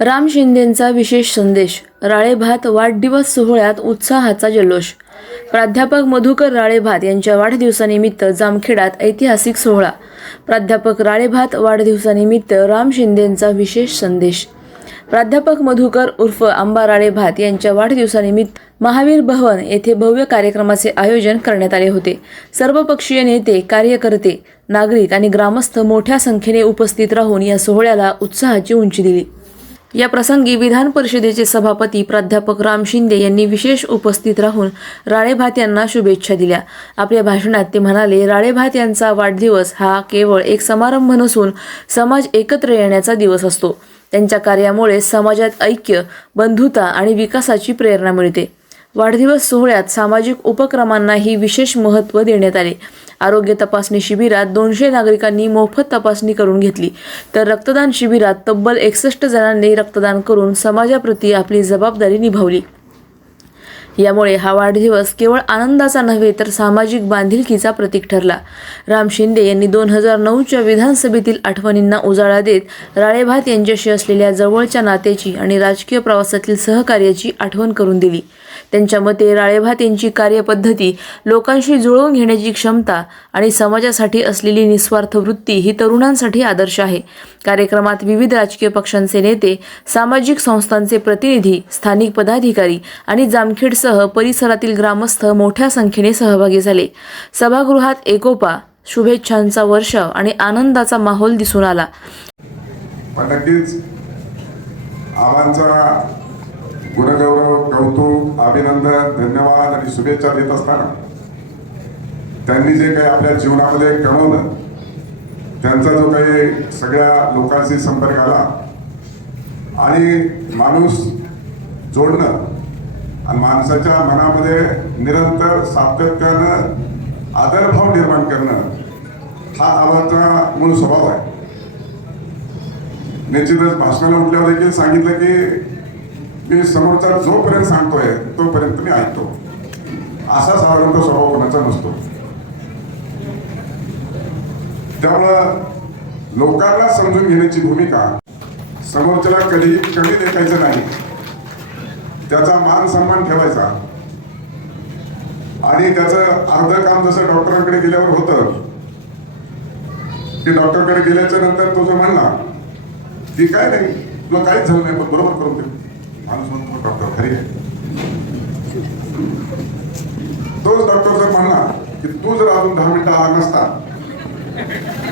राम शिंदेंचा विशेष संदेश राळेभात वाढदिवस सोहळ्यात उत्साहाचा जल्लोष. प्राध्यापक मधुकर राळेभात यांच्या वाढदिवसानिमित्त जामखेडात ऐतिहासिक सोहळा. प्राध्यापक राळेभात वाढदिवसानिमित्त राम शिंदेंचा विशेष संदेश. प्राध्यापक मधुकर उर्फ आंबाराळे राळेभात यांच्या वाढदिवसानिमित्त महावीर भवन येथे भव्य कार्यक्रमाचे आयोजन करण्यात आले होते. सर्वपक्षीय नेते कार्यकर्ते नागरिक आणि ग्रामस्थ मोठ्या संख्येने उपस्थित राहून या सोहळ्याला उत्साहाची उंची दिली. या प्रसंगी विधान परिषदेचे सभापती प्राध्यापक राम शिंदे यांनी विशेष उपस्थित राहून राळेभात यांना शुभेच्छा दिल्या. आपल्या भाषणात ते म्हणाले राळेभात यांचा वाढदिवस हा केवळ एक समारंभ नसून समाज एकत्र येण्याचा दिवस असतो. त्यांच्या कार्यामुळे समाजात ऐक्य बंधुता आणि विकासाची प्रेरणा मिळते. वाढदिवस सोहळ्यात सामाजिक उपक्रमांनाही विशेष महत्त्व देण्यात आले. आरोग्य तपासणी शिबिरात दोनशे नागरिकांनी मोफत तपासणी करून घेतली. तर रक्तदान शिबिरात तब्बल एकसष्ट जणांनी रक्तदान करून समाजाप्रती आपली जबाबदारी निभावली. यामुळे हा वाढदिवस केवळ आनंदाचा नव्हे तर सामाजिक बांधिलकीचा प्रतीक ठरला. राम शिंदे यांनी दोन हजार नऊच्या विधानसभेतील आठवणींना उजाळा देत राळेभात यांच्याशी असलेल्या जवळच्या नात्याची आणि राजकीय प्रवासातील सहकार्याची आठवण करून दिली. त्यांच्या मते राळेभात यांची कार्यपद्धती लोकांशी जुळवून घेण्याची क्षमता आणि समाजासाठी असलेली निस्वार्थ वृत्ती ही तरुणांसाठी आदर्श आहे. कार्यक्रमात विविध राजकीय पक्षांचे नेते सामाजिक संस्थांचे प्रतिनिधी स्थानिक पदाधिकारी आणि जामखेडसह परिसरातील ग्रामस्थ मोठ्या संख्येने सहभागी झाले. सभागृहात एकोपा शुभेच्छांचा वर्षाव आणि आनंदाचा माहोल दिसून आला. पण नक्कीच आबांचा गुणगौरव कौतुक अभिनंदन धन्यवाद आणि शुभेच्छा देत असताना त्यांनी जे काही आपल्या जीवनामध्ये कमवलं त्यांचा जो काही सगळ्या लोकांशी संपर्क आला आणि माणूस जोडणं आणि माणसाच्या मनामध्ये निरंतर सातत्यानं आदरभाव निर्माण करणं हा आबाचा मूळ स्वभाव आहे. निश्चितच भाषणाला उठल्यावर देखील सांगितलं की मी समोरचा जोपर्यंत सांगतोय तोपर्यंत मी ऐकतो. असा साधारणतः स्वभाव कोणाचा नसतो. त्यामुळं लोकांना समजून घेण्याची भूमिका समोरच्याला कधी कमी देखायचं नाही. त्याचा मान सन्मान ठेवायचा. आणि त्याचं अर्ध काम जसं डॉक्टरांकडे गेल्यावर होतं की डॉक्टरकडे गेल्याच्यानंतर तो जो म्हणला की काय नाही तुला काहीच झालं नाही पण बरोबर करून दे. म्हणतो डॉक्टर खरी तोच डॉक्टर जर म्हणला की तू जर अजून दहा मिनिटं आला नसता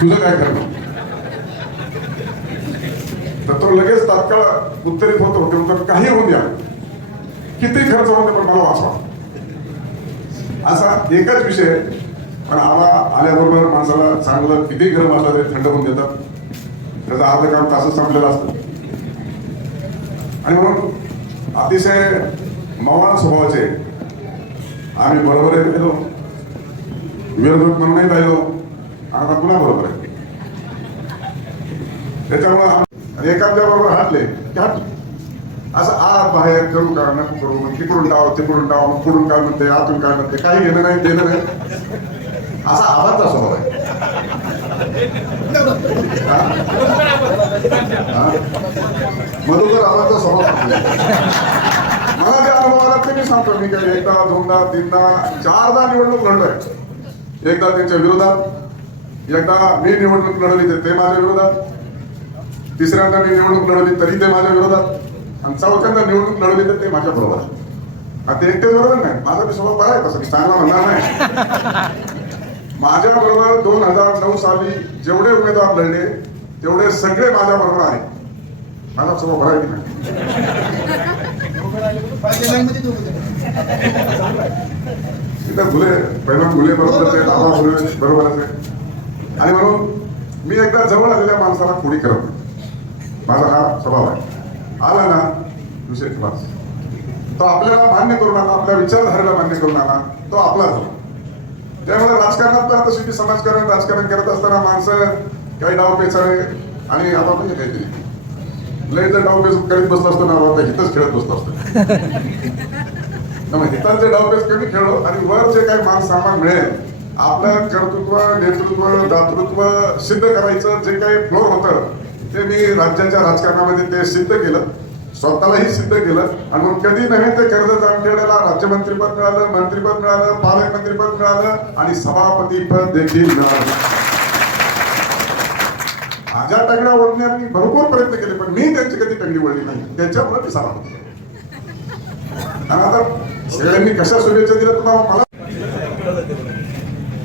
तुझं काय करणार? तर तो लगेच तात्काळ उत्तरित होतो की म्हणतो काही होऊन द्या. किती खर्च होते पण मला वाचवा. असा एकच विषय पण आला आल्याबरोबर माणसाला चांगलं किती गरम असला तरी थंड होऊन देतात. त्याचं अर्ध काम तासच संपलेलं असतं. आणि म्हणून अतिशय मवान स्वभावाचे. आम्ही बरोबर आहे गेलो विरोधक नाही पाहिलो आता पुन्हा बरोबर आहे. त्याच्यामुळे एखाद्या बरोबर हाटले की हाट असं आत बाहेर करू का नको करू मग तिकडून टाव तिकडून टाव मग पुढून काय म्हणते आतून काय म्हणते काही घेणं नाही देणं नाही. असा आवाजचा स्वभाव आहे. मधुकर आवाजचा स्वभाव मला मी सांगतो मी काय एकदा दोनदा तीनदा चारदा निवडणूक लढलोय. एकदा त्यांच्या विरोधात एकदा मी निवडणूक लढवली तर ते माझ्या विरोधात. तिसऱ्यांदा मी निवडणूक लढवली तरी ते माझ्या विरोधात. आणि चौथ्यांदा निवडणूक लढवली तर ते माझ्या बरोबर. आता ते एकटे बरोबर नाही. माझा मी स्वभाव बरा आहे तसं. मी चांगला म्हणणार नाही. माझ्या बरोबर दोन हजार नऊ साली जेवढे उमेदवार लढले तेवढे सगळे माझ्या बरोबर आहे माझा स्वभाव बरा नाही. भुले पैलवान भुले बरोबर आहे दादा भुले बरोबरच आहे आणि म्हणून मी एकदा जवळ आलेल्या माणसाला कोणी करत माझा हा स्वभाव आहे. आला ना दुसरे क्लास तो आपल्याला मान्य करून आणा आपल्या विचारधारेला मान्य करून आणा तो आपला झाला. त्यामुळे राजकारणात तर आता शेवटी समाजकारण राजकारण करत असताना माणसं काही डाव पेचाळे आणि आता म्हणजे काहीतरी लय जर डाव पेच करीत बसत असतो ना आता हिथंच खेळत बसलो असतो. त्यामुळे हितांचे डावपेच कमी खेळलो आणि वर जे काही मान सामान मिळेल आपलं कर्तृत्व नेतृत्व दातृत्व सिद्ध करायचं जे काही फ्लोर होतं ते मी राज्याच्या राजकारणामध्ये ते सिद्ध केलं. स्वतःलाही सिद्ध केलं. आणि मग कधी नव्हे ते कर्ज जामखेड्याला राज्यमंत्रीपद मिळालं मंत्रीपद मिळालं पालकमंत्रीपद मिळालं आणि सभापतीपद देखील मिळालं. माझ्या टंगड्या ओढण्यात मी भरपूर प्रयत्न केले पण मी त्यांची कधी टंगडी ओढली नाही. त्यांच्यामुळे मी सभापती आणि आता सगळ्यांनी कशा शुभेच्छा दिल्या तुम्हाला? मला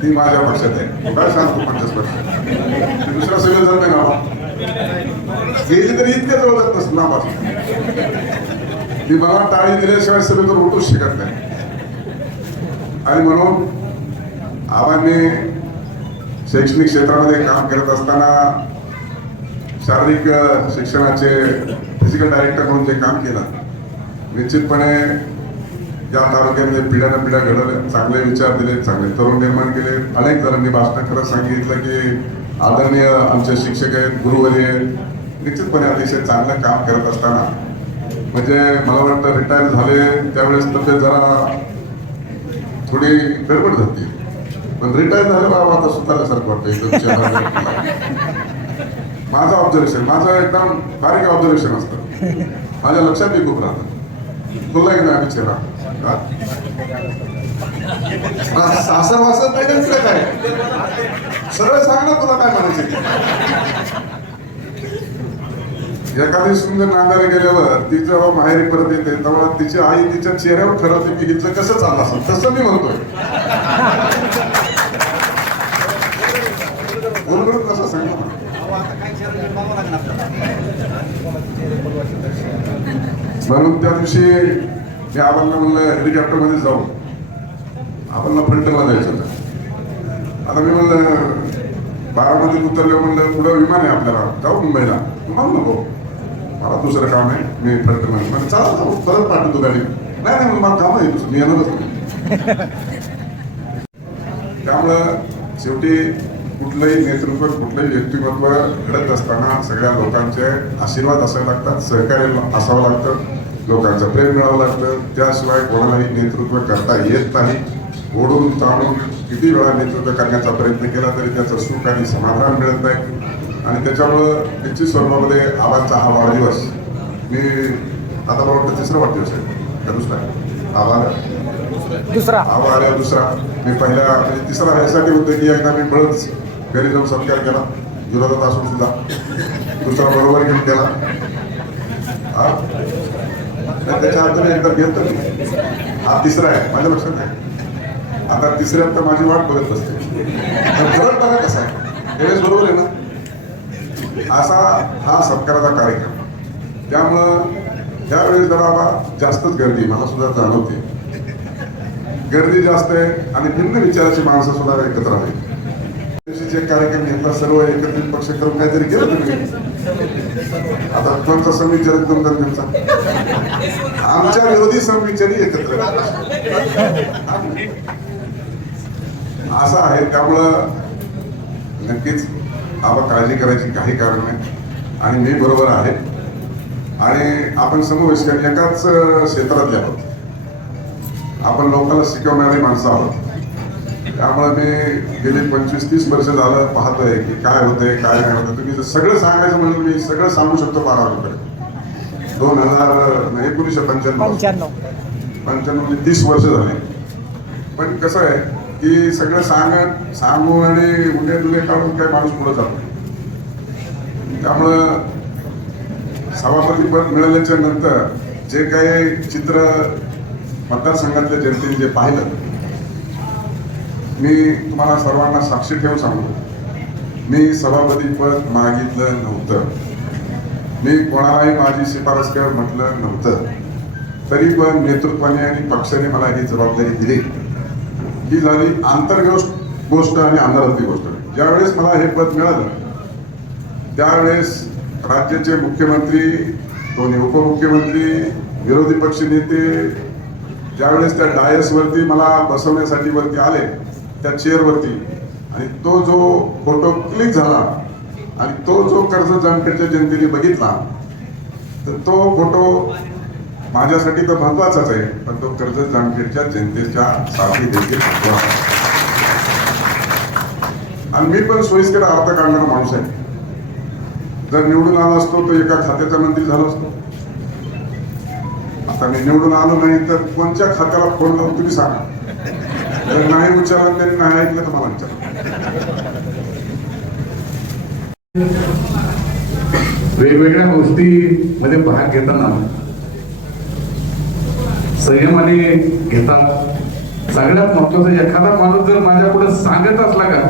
ती माझ्या पक्षात आहे. काय सांगतो पंचास पक्ष दुसरा सगळं जण नाही गावा गेली तरी इतक्या जवळ जात नसतं नापासून ती मला टाळी दिल्याशिवाय सभेतून उठूच शिकत नाही. आणि म्हणून आव्हाने शैक्षणिक क्षेत्रामध्ये काम करत असताना शारीरिक शिक्षणाचे फिजिकल डायरेक्टर म्हणून जे काम केलं निश्चितपणे या तालुक्यामध्ये पिढ्यानं पिढ्या घडवल्या चांगले विचार दिले चांगले तरुण निर्माण केले. अनेक जणांनी भाषण करत सांगितलं की आदरणीय आमचे शिक्षक आहेत गुरुवरी आहेत निश्चितपणे अतिशय चांगलं काम करत असताना. म्हणजे मला वाटतं रिटायर झाले त्यावेळेस तर ते जरा थोडी गडबड झाली. पण रिटायर झाले बाबा आता सुतारल्यासारखं वाटतं एकदम माझं ऑब्झर्वेशन माझं एकदम बारीक ऑब्झर्वेशन असतं. माझ्या लक्षात बी खूप राहतं. तुला की नाही आम्ही चेहरा सासर वासत नाही का तुला काय? सरळ सांग ना तुला काय म्हणायचे एखादी सुंदर नांदायला गेल्यावर ती जेव्हा माहेरी परत येते तेव्हा तिची आई तिच्या चेहऱ्यावर ठरवते की हिचं कसं चाललं असं तसं मी म्हणतोय. बरोबर कसं सांगा? म्हणून त्या दिवशी मी आम्हाला म्हणलं हेलिकॉप्टरमध्ये जाऊ. आम्हाला फंट बांधायचं होतं. आता मी म्हणलं बारामतीत उतरलं म्हणलं पुढं विमान आहे आपल्याला. जाऊ मुंबईला. मग नको हो. मला दुसरं काम आहे. मी फंट म्हणजे चला जाऊ परत पाठवतो गाडी. नाही नाही मला काम आहे तुझं मी येणारच नाही. त्यामुळं शेवटी कुठलंही नेतृत्व कुठलंही व्यक्तिमत्व घडत असताना सगळ्या लोकांचे आशीर्वाद असावे लागतात सहकार्य असावं लागतं लोकांचं प्रेम मिळावं लागतं. त्याशिवाय कोणालाही नेतृत्व करता येत नाही. ओढून ताणून किती वेळा नेतृत्व करण्याचा प्रयत्न केला तरी त्याचं सुख आणि समाधान मिळत नाही. आणि त्याच्यामुळं निश्चित स्वरूपामध्ये आबांचा हा वाढदिवस. मी आता मला वाटतं तिसरा वाढदिवस आहे. का दुसरा? आहे? आबा दुसरा. आवा आल्या दुसरा. मी पहिल्या म्हणजे तिसरा यासाठी होतं की एकदा मी बळच घरी जाऊन सत्कार केला. विरोधात असून सुद्धा. दुसरा बरोबर घेऊन केला हा? त्याच्या हाताने एकदा घेतलं हा तिसरा आहे. माझ्या लक्षात नाही. आता तिसऱ्यात तर माझी वाट बघत असते तर फरक बघा कसा आहे. त्यावेळेस बरोबर आहे ना? असा हा सत्काराचा कार्यक्रम. त्यामुळं त्यावेळेस जरा जास्तच गर्दी मला सुद्धा जाणवते. गर्दी जास्त आहे आणि भिन्न विचाराची माणसं सुद्धा एकत्र आहेत. दिवशीचे कार्यक्रम घेतला सर्व एकत्रित पक्ष करून काहीतरी केलं तुम्ही? आता कोणता समविचार एकदम त्यांचा आमच्या विरोधी समविचारी एकत्र असं आहे त्यामुळं नक्कीच आपण काळजी करायची काही कारण नाही. आणि मी बरोबर आहे. आणि आपण समवयस्कर एकाच अं, क्षेत्रातले आहोत. आपण लोकांना शिकवणारी माणसं आहोत. त्यामुळे मी गेली पंचवीस तीस वर्ष झालं पाहतोय की काय होतंय काय नाही होतं तुम्ही सगळं सांगायचं म्हणलं मी सगळं सांगू शकतो बारा रुपये दोन हजार एकोणीसशे पंच्याण्णव. पंच्याण्णव. म्हणजे तीस वर्ष झाली. पण कसं आहे की सगळं सांगत सांगून आणि उद्या तुले काढून काय माणूस पुढे जातो. त्यामुळं सभापतीपद मिळाल्याच्या नंतर जे काही चित्र मतदारसंघातल्या जनतेने जे पाहिलं मी तुम्हाला सर्वांना साक्षी ठेवून सांगतो मी सभापतीपद मागितलं नव्हतं. मी कोणालाही माझी शिफारस कर म्हटलं नव्हतं. तरी पण नेतृत्वाने आणि पक्षाने मला ही जबाबदारी दिली. ही झाली आंतरगोष्ट गोष्ट आणि अंधारातली गोष्ट. ज्यावेळेस मला हे पद मिळालं त्यावेळेस राज्याचे मुख्यमंत्री दोन्ही उपमुख्यमंत्री विरोधी पक्ष नेते ज्यावेळेस त्या डायसवरती मला बसवण्यासाठी वरती आले त्या चेअरवरती. आणि तो जो फोटो क्लिक झाला आणि तो जो कर्ज जामखेडच्या जनतेने बघितला तर तो फोटो माझ्यासाठी तर महत्वाचाच आहे पण तो कर्ज जामखेडच्या जनतेच्या साठी देखील आणि मी पण सोयीस्कर अर्थ काढणारा माणूस आहे. जर निवडून आला असतो तर एका खात्याचा मंत्री झालो असतो. आता मी निवडून आलो नाही तर कोणत्या खात्याला फोन लावून तुम्ही सांगा. जर नाही उच्चारलं त्यांनी नाही ऐकलं तर मला विचार. वेगवेगळ्या गोष्टीमध्ये भाग घेताना संयमाने घेतात. सगळ्यात महत्वाचं एखादा माणूस जर माझ्या पुढे सांगत असला का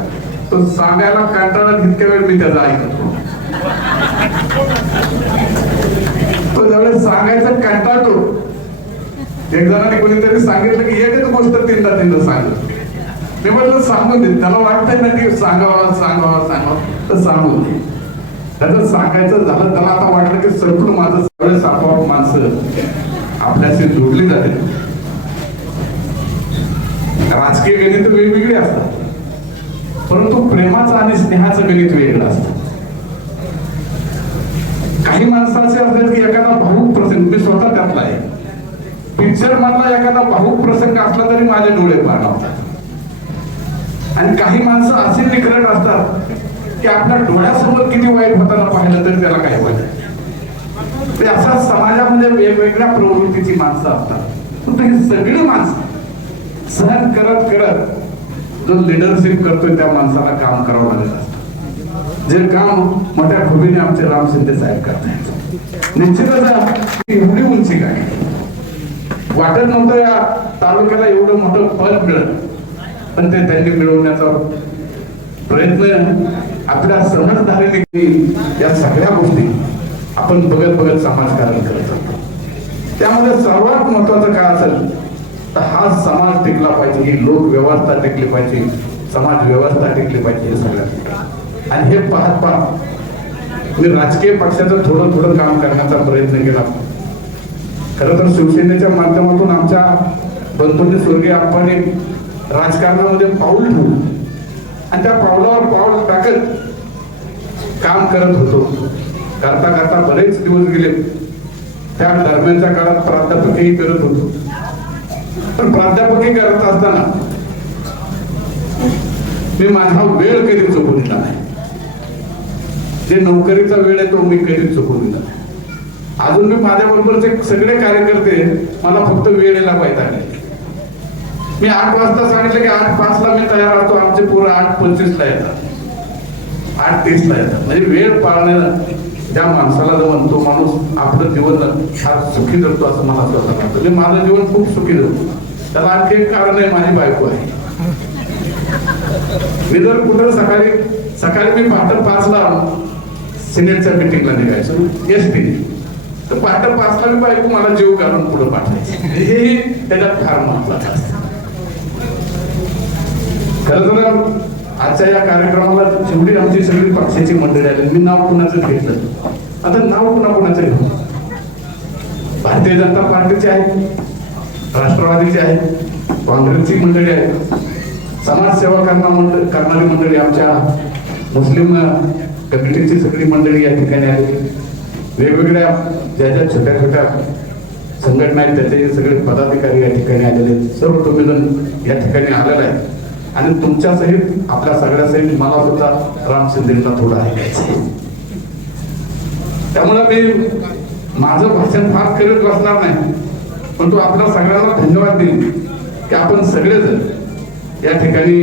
तो सांगायला कंटाळा तितक्या वेळ मी त्याचा ऐकतो. तो ज्यावेळेस सांगायचं कंटाळतो एक जणांनी कोणीतरी सांगितलं की एकच गोष्ट तीनदा तीनदा सांगत मी म्हटलं सांगून दे. त्याला वाटतंय ना की सांगावं सांगावं सांगावं. तर सांगून दे. त्याचं सांगायचं झालं त्याला आता वाटलं की सगळं माझं सगळे सातवा माणसं आपल्याशी जोडली जाते राजकीय गणित वेगवेगळे असतात. परंतु प्रेमाचं आणि स्नेहाचं गणित वेगळं असतं. काही माणसं असे असतात की एखादा भाऊक प्रसंग मी स्वतः त्यातला आहे. पिक्चर मधला एखादा भाऊक प्रसंग असला तरी माझे डोळे पाहणार आणि काही माणसं असे निखरट असतात की आपल्या डोळ्यासमोर किती वाईट होताना पाहिलं तरी त्याला काही वाटत ते असा समाजामध्ये वेगवेगळ्या प्रवृत्तीची माणसं असतात. ही सगळी माणसं सहन करत करत जो लिडरशिप करतोय त्या माणसाला काम करावं लागत असतं. जे काम मोठ्या खुबीने आमचे राम शिंदे साहेब करतायत. निश्चितच एवढी वाटत नव्हतं या तालुक्याला एवढं मोठं पद मिळत पण ते त्यांनी मिळवण्याचा प्रयत्न आपल्या समजदारीने या सगळ्या गोष्टी आपण बघत बघत समाजकारण करत असतो त्यामध्ये सर्वात महत्वाचं काय असेल तर हा समाज टिकला पाहिजे ही लोक व्यवस्था टिकली पाहिजे समाज व्यवस्था टिकली पाहिजे हे सगळ्यात आणि हे पाहत पाहत मी राजकीय पक्षाचं थोडं थोडं काम करण्याचा प्रयत्न केला. खरं तर शिवसेनेच्या माध्यमातून आमच्या बंधूंनी स्वर्गीय आप्पाने राजकारणामध्ये पाऊल ठेवून आणि त्या पावलावर पाऊल टाकत काम करत होतो. करता करता बरेच दिवस गेले. त्या दरम्यानच्या काळात प्राध्यापकही करत होतो. पण प्राध्यापकही करत असताना मी माझा वेळ कधी चुकून दिला नाही. जे नोकरीचा वेळ आहे तो मी कधी चुकून दिला नाही. अजून मी माझ्या बरोबरचे सगळे कार्यकर्ते मला फक्त वेळेला पाहिजे आले मी आठ वाजता सांगितलं की आठ पाच ला मी तयार असतो आमचे पोरं आठ पंचवीस ला येतात. आठ तीस ला येतात. म्हणजे वेळ पाळण्याला ज्या माणसाला जाऊन तो माणूस आपलं जीवन फार सुखी जगतो असं मला असं वाटतं. म्हणजे माझं जीवन खूप सुखी जगतो त्याला आणखी एक कारण आहे माझी बायको आहे. मी जर कुठं सकाळी सकाळी मी पहाटे पाचला सिनेटच्या मिटिंगला निघायचो. S T. तर पहाटे पाचला बायको मला जीव घालून पुढे पाठवायची. हे त्याच्यात फार महत्वाचं असतं. खरं तर आजच्या या कार्यक्रमाला जेवढी आमची सगळी पक्षाची मंडळी आली मी नाव कुणाचं घेतलं? आता नाव कुणा कुणाचं घेऊ? भारतीय जनता पार्टीचे आहेत राष्ट्रवादीचे आहेत काँग्रेसची मंडळी आहेत समाजसेवा करणार मंडळ करणारी मंडळी आमच्या मुस्लिम कमिटीची सगळी मंडळी या ठिकाणी आली. वेगवेगळ्या ज्या ज्या छोट्या छोट्या संघटना आहेत त्याचे सगळे पदाधिकारी या ठिकाणी आलेले आहेत. सर्व तुम्ही या ठिकाणी आलेला आहे आणि तुमच्या सहित आपल्या सगळ्या सहित मला सुद्धा राम शिंदेचा थोडा ऐकायचं आहे. त्यामुळे मी माझं भाषण फार करत बसणार नाही पण तो आपल्या सगळ्यांना धन्यवाद देईल की आपण सगळेजण या ठिकाणी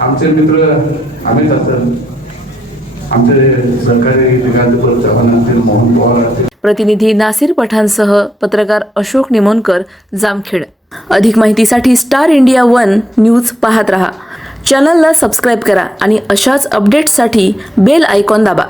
आमचे मित्र अमित असेल आमचे सहकारी चव्हाण असतील मोहन पवार असतील प्रतिनिधी नासिर पठाणसह पत्रकार अशोक निमोनकर जामखेड. अधिक माहितीसाठी स्टार इंडिया वन न्यूज पाहत रहा. चॅनलला सबस्क्राईब करा आणि अशाच अपडेट्ससाठी बेल आयकॉन दाबा.